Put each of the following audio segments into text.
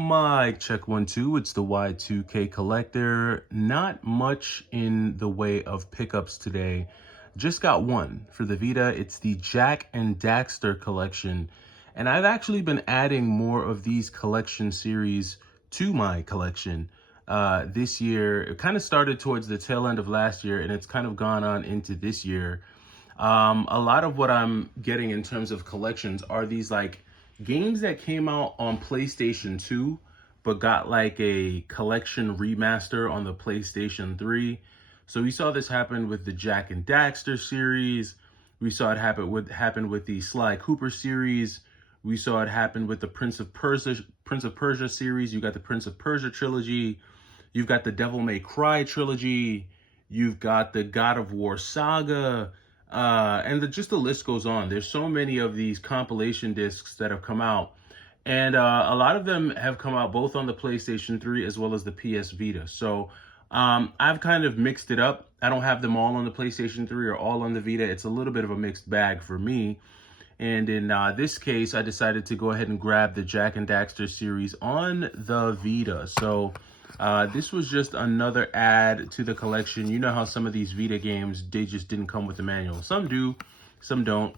Mic check 1 2. It's the Y2K collector. Not much in the way of pickups today. Just got one for the Vita. It's the Jak and Daxter collection. And I've actually been adding more of these collection series to my collection this year. It kind of started towards the tail end of last year and it's kind of gone on into this year. A lot of what I'm getting in terms of collections are these like games that came out on PlayStation 2, but got like a collection remaster on the PlayStation 3. So we saw this happen with the Jak and Daxter series. We saw it happen with the Sly Cooper series. We saw it happen with the Prince of Persia series. You got the Prince of Persia trilogy. You've got the Devil May Cry trilogy. You've got the God of War saga. Just the list goes on. There's so many of these compilation discs that have come out. And a lot of them have come out both on the PlayStation 3 as well as the PS Vita. So I've kind of mixed it up. I don't have them all on the PlayStation 3 or all on the Vita. It's a little bit of a mixed bag for me. And in this case, I decided to go ahead and grab the Jak and Daxter series on the Vita. So this was just another add to the collection. You know how some of these Vita games, they just didn't come with the manual. Some do, some don't.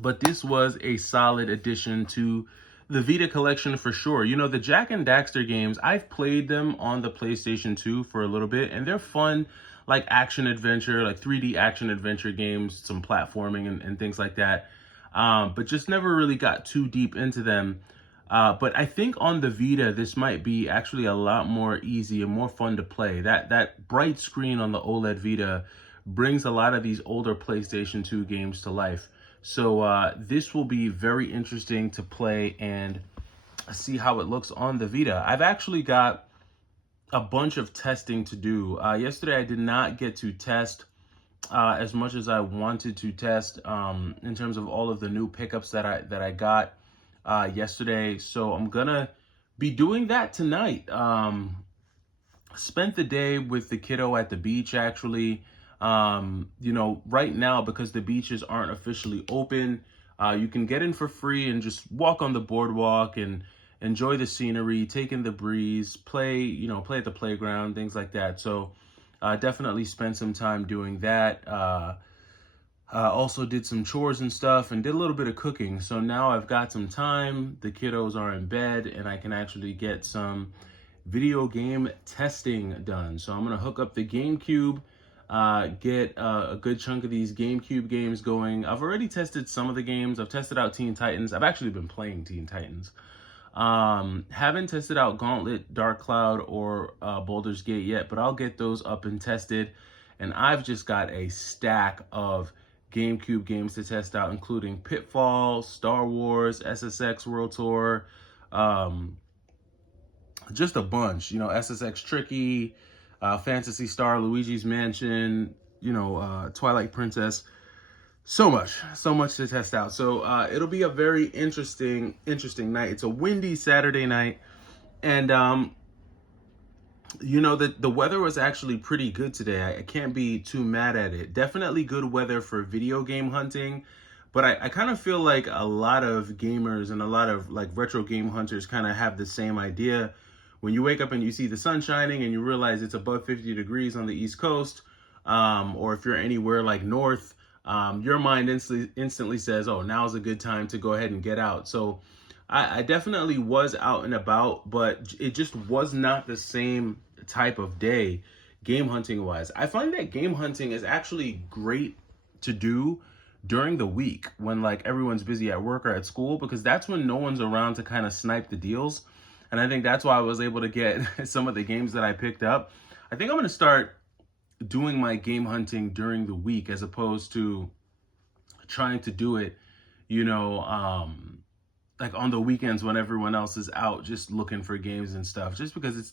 But this was a solid addition to the Vita collection for sure. You know, the Jak and Daxter games, I've played them on the PlayStation 2 for a little bit, and they're fun, like action adventure, like 3D action adventure games, some platforming and things like that. But just never really got too deep into them. But I think on the Vita, this might be actually a lot more easy and more fun to play. That bright screen on the OLED Vita brings a lot of these older PlayStation 2 games to life. So this will be very interesting to play and see how it looks on the Vita. I've actually got a bunch of testing to do. Yesterday, I did not get to test as much as I wanted to test in terms of all of the new pickups that I got yesterday. So I'm gonna be doing that tonight. Spent the day with the kiddo at the beach actually. You know, right now, because the beaches aren't officially open, you can get in for free and just walk on the boardwalk and enjoy the scenery, take in the breeze, play at the playground, things like that. So definitely spent some time doing that. Also did some chores and stuff and did a little bit of cooking. So now I've got some time. The kiddos are in bed and I can actually get some video game testing done. So I'm going to hook up the GameCube, get a good chunk of these GameCube games going. I've already tested some of the games. I've tested out Teen Titans. I've actually been playing Teen Titans. Haven't tested out Gauntlet, Dark Cloud, or Baldur's Gate yet, but I'll get those up and tested. And I've just got a stack of GameCube games to test out, including Pitfall, Star Wars, SSX World Tour, just a bunch, SSX Tricky, Phantasy Star, Luigi's Mansion, Twilight Princess. So much to test out. So it'll be a very interesting night. It's a windy Saturday night, and the weather was actually pretty good today. I can't be too mad at it. Definitely good weather for video game hunting, but I kind of feel like a lot of gamers and a lot of like retro game hunters kind of have the same idea. When you wake up and you see the sun shining and you realize it's above 50 degrees on the East Coast, or if you're anywhere like north, your mind instantly says, oh, now's a good time to go ahead and get out. So I definitely was out and about, but it just was not the same type of day game hunting wise. I find that game hunting is actually great to do during the week when like everyone's busy at work or at school, because that's when no one's around to kind of snipe the deals. And I think that's why I was able to get some of the games that I picked up. I think I'm going to start doing my game hunting during the week as opposed to trying to do it, like on the weekends when everyone else is out just looking for games and stuff, just because it's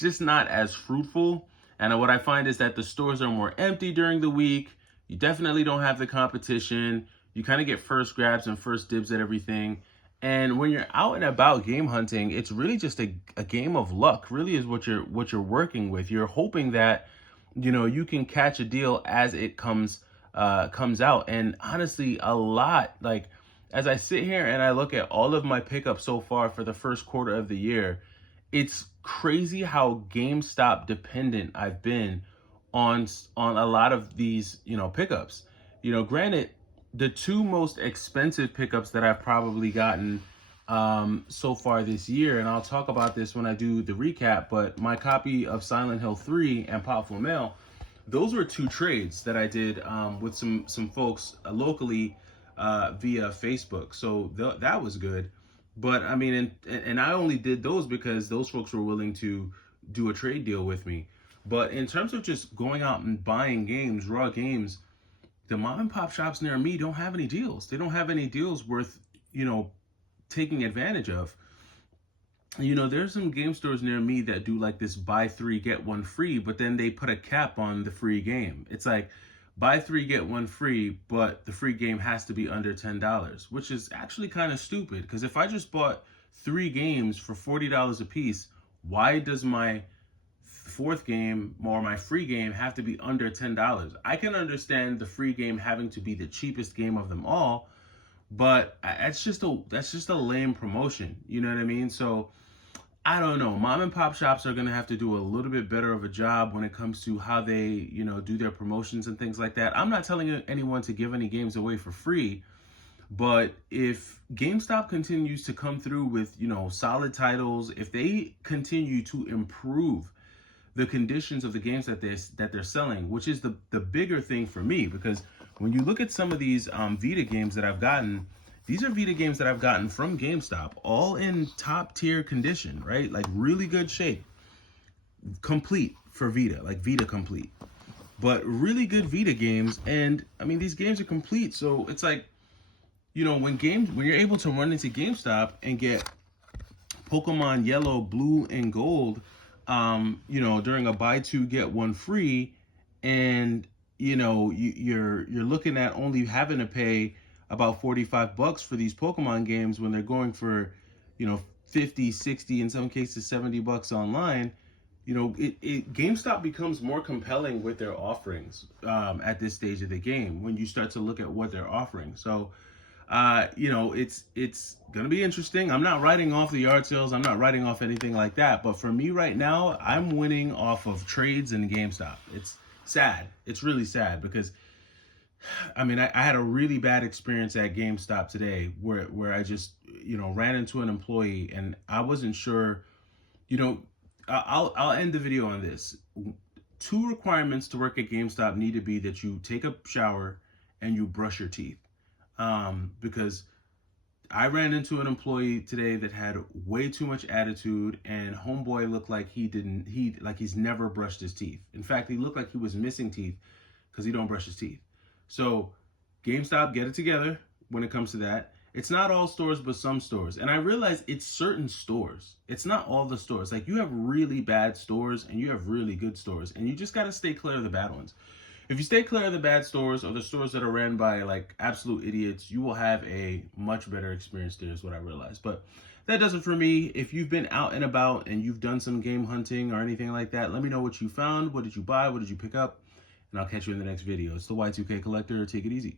just not as fruitful. And what I find is that the stores are more empty during the week. You definitely don't have the competition. You kind of get first grabs and first dibs at everything. And when you're out and about game hunting, it's really just a game of luck, really, is what you're working with. You're hoping that, you can catch a deal as it comes out. And honestly, a lot, like as I sit here and I look at all of my pickups so far for the first quarter of the year, it's crazy how GameStop dependent I've been on a lot of these, pickups. Granted, the two most expensive pickups that I've probably gotten so far this year, and I'll talk about this when I do the recap, but my copy of Silent Hill 3 and Pop Full Mail, those were two trades that I did with some folks locally via Facebook. So that was good. But I mean, and I only did those because those folks were willing to do a trade deal with me. But in terms of just going out and buying games, raw games, the mom and pop shops near me don't have any deals. They don't have any deals worth, taking advantage of. There's some game stores near me that do like this buy three, get one free, but then they put a cap on the free game. It's like buy three, get one free, but the free game has to be under $10, which is actually kind of stupid. Because if I just bought 3 games for $40 a piece, why does my fourth game or my free game have to be under $10? I can understand the free game having to be the cheapest game of them all, but that's just a lame promotion. You know what I mean? So I don't know. Mom and pop shops are going to have to do a little bit better of a job when it comes to how they, do their promotions and things like that. I'm not telling anyone to give any games away for free, but if GameStop continues to come through with, solid titles, if they continue to improve the conditions of the games that they're selling, which is the bigger thing for me, because when you look at some of these Vita games that I've gotten, these are Vita games that I've gotten from GameStop, all in top tier condition, right? Like really good shape, complete for Vita, like Vita complete, but really good Vita games. And I mean, these games are complete, so it's like, when you're able to run into GameStop and get Pokemon Yellow, Blue, and Gold, during a buy two get one free, and you're looking at only having to pay about $45 for these Pokemon games when they're going for 50, 60, in some cases $70 online. GameStop becomes more compelling with their offerings at this stage of the game when you start to look at what they're offering. So it's gonna be interesting. I'm not writing off the yard sales. I'm not writing off anything like that. But for me right now, I'm winning off of trades and GameStop. It's sad. It's really sad because, I mean, I had a really bad experience at GameStop today where I just, ran into an employee and I wasn't sure, I'll end the video on this. 2 requirements to work at GameStop need to be that you take a shower and you brush your teeth. Because I ran into an employee today that had way too much attitude, and homeboy looked like he's never brushed his teeth. In fact, he looked like he was missing teeth because he don't brush his teeth. So GameStop, get it together when it comes to that. It's not all stores, but some stores. And I realize it's certain stores. It's not all the stores. Like, you have really bad stores and you have really good stores, and you just got to stay clear of the bad ones. If you stay clear of the bad stores or the stores that are ran by like absolute idiots, you will have a much better experience there, is what I realized. But that does it for me. If you've been out and about and you've done some game hunting or anything like that, let me know what you found. What did you buy? What did you pick up? And I'll catch you in the next video. It's the Y2K Collector. Take it easy.